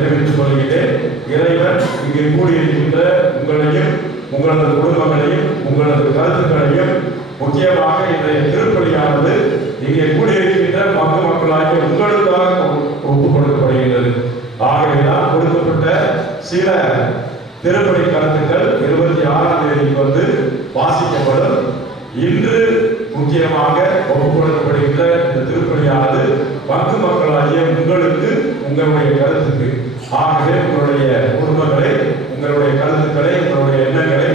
தெரிவித்துக் கொள்கிறேன். இறைவன் இங்கே கூடியிருக்கின்ற உங்களையும் உங்களது குடும்பங்களையும் உங்களது கருத்துக்களையும் முக்கியமாக இன்றைய திருப்பலியானது இங்கே கூடியிருக்கின்ற மக்களாகிய உங்களுக்காக ஒப்புக் கொடுக்கப்படுகிறது. ஆகையினால் கொடுக்கப்பட்ட சில திருப்பலி கருத்துக்கள் 26ஆம் தேதிக்கு வாசிக்கப்படும். இன்று முக்கியமாக ஒப்புக் கொடுக்கப்படுகின்ற இந்த திருப்பலியானது மக்களாகிய உங்களுக்கு உங்களுடைய கருத்துக்கு ஆகவே உங்களுடைய குடும்பங்களை உங்களுடைய கருத்துக்களை உங்களுடைய எண்ணங்களை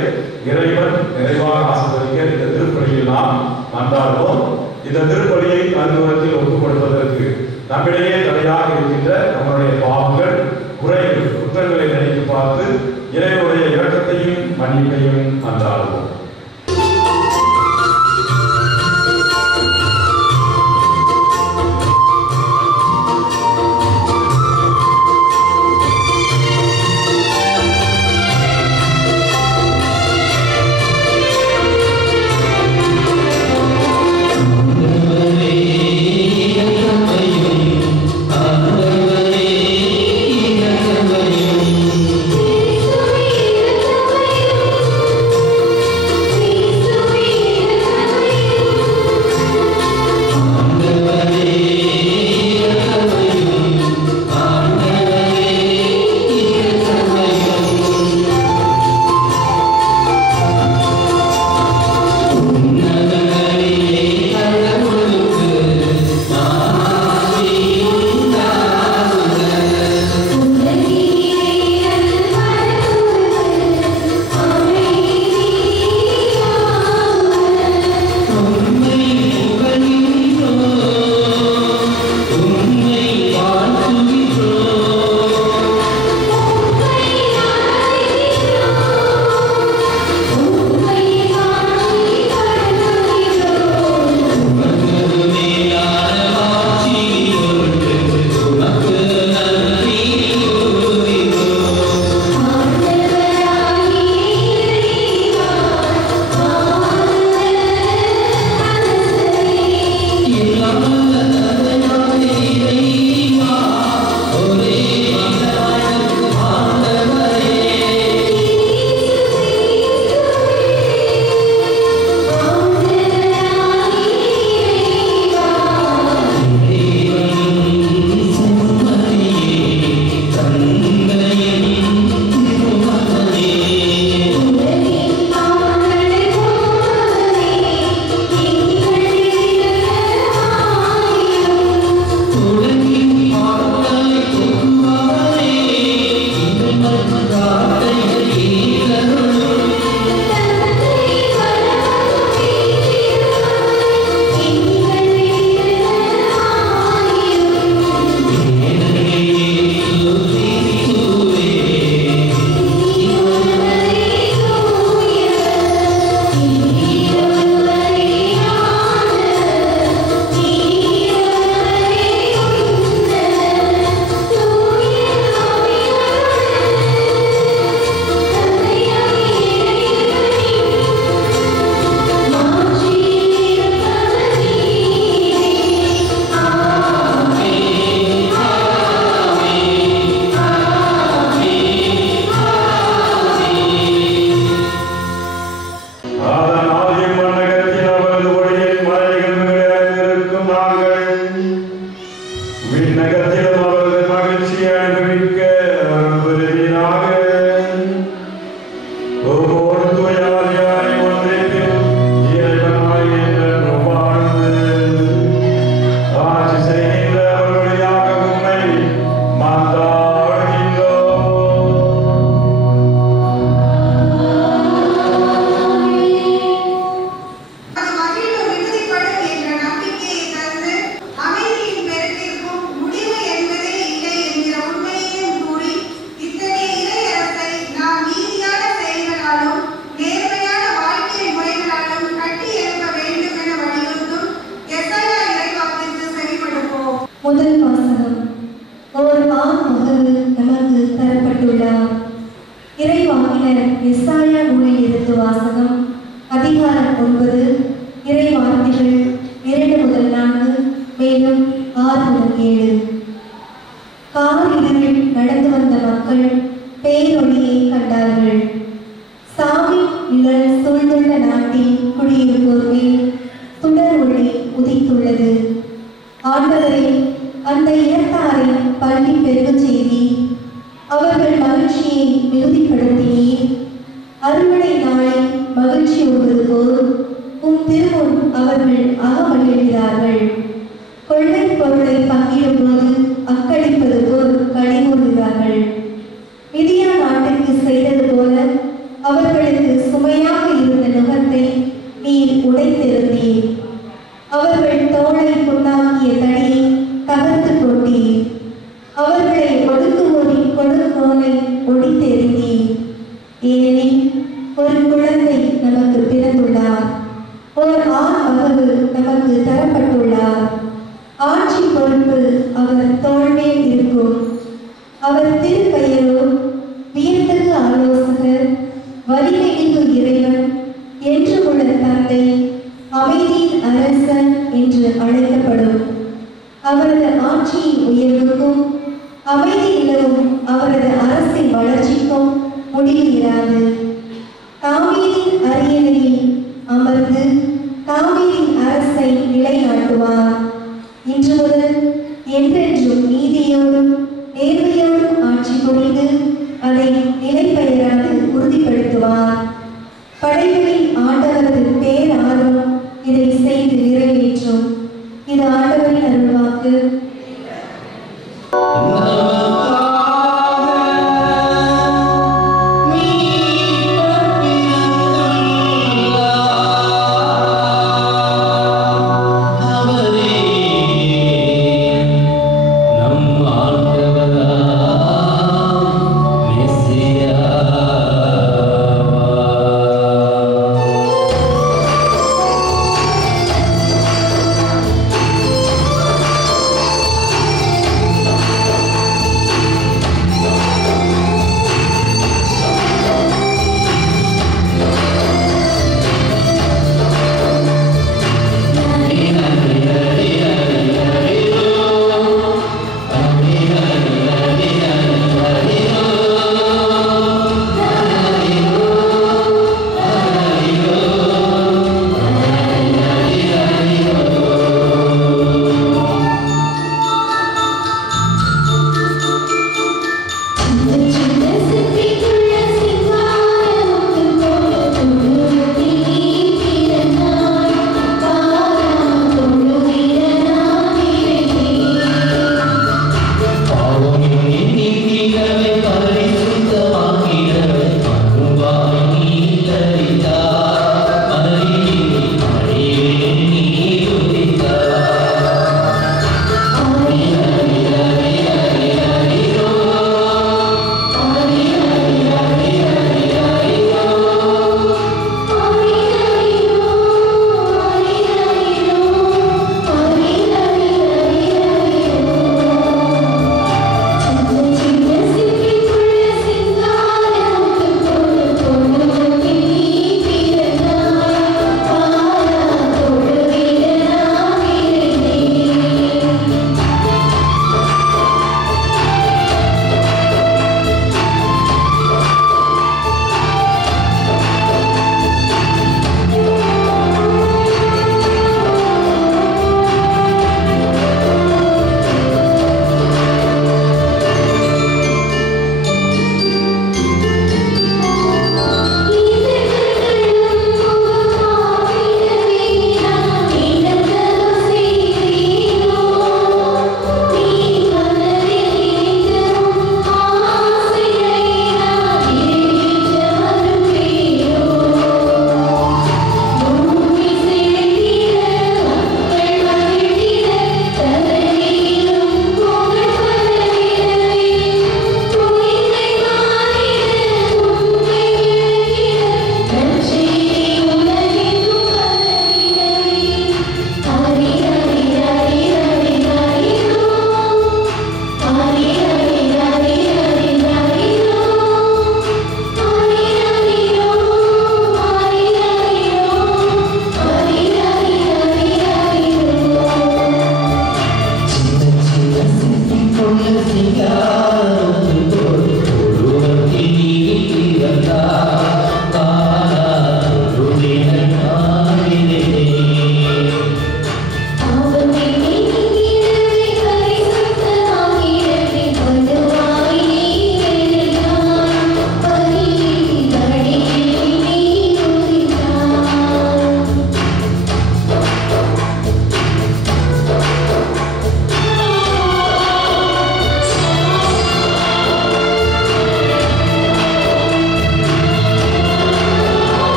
இறைவன் நிறைவாக ஆசீர்வதிக்க இந்த திருப்பலியில் நாம் மன்றாடுவோம். இந்த திருப்பலியை அனுபவத்தில் ஒப்புக் கொடுப்பதற்கு நம்மிடையே தடையாக இருக்கின்ற நம்முடைய பாவங்கள் குறைகள் குற்றங்களை நினைத்து பார்த்து இறைவனுடைய இரக்கத்தையும் மன்னிப்பையும் மன்றாடுவோம். எசாயா நூலிலிருந்து வாசகம். அதிகாரம் 9, இறை வார்த்தைகள் 2 முதல் 4, மேலும் 6 முதல் 7. காரிருளில் கீழ் நடந்து வந்த மக்கள் பேரொளியை கண்டார்கள். சாமி நிழல் சூழ்ந்துள்ள நாட்டில் குடியிருப்போர் மேல் சுடர் ஒளி உதித்துள்ளது. ஆண்டவரே, அந்த இனத்தாரை பள்ளி பெருகச் செய்தி அவர்கள் மகிழ்ச்சியை மிகுதிப்படுத்தினீர். அறுவடை நாளில் மகிழ்ச்சி ஒருவது போல் உம் திருமுன் அவர்கள் அகமகிழ்கிறார்கள். கொள்ளை பொருளை பங்கிடும் போது அக்களிப்பது போல் கடிகூறுகிறார்கள். மிதியா நாட்டிற்கு செய்தது போல அவர்களுக்கு சுமையாக இருந்த நுகத்தை நீர் உடைத்தெறிந்தீர். அவர்கள் தோளை புண்ணாக்கிய தடியை தகர்த்து போட்டீர். அவர்களை ஒடுக்குவோரின் கொடுங்கோலை ஒடித்தெறிந்தீர். ஏனெனில் ஒரு குழந்தை நமக்கு பிறந்துள்ளார், ஓர் ஆண் மகவு நமக்கு தரப்பட்டுள்ளார். ஆட்சி பொறுப்பு அவர் தோள் மேல் இருக்கும். அவர்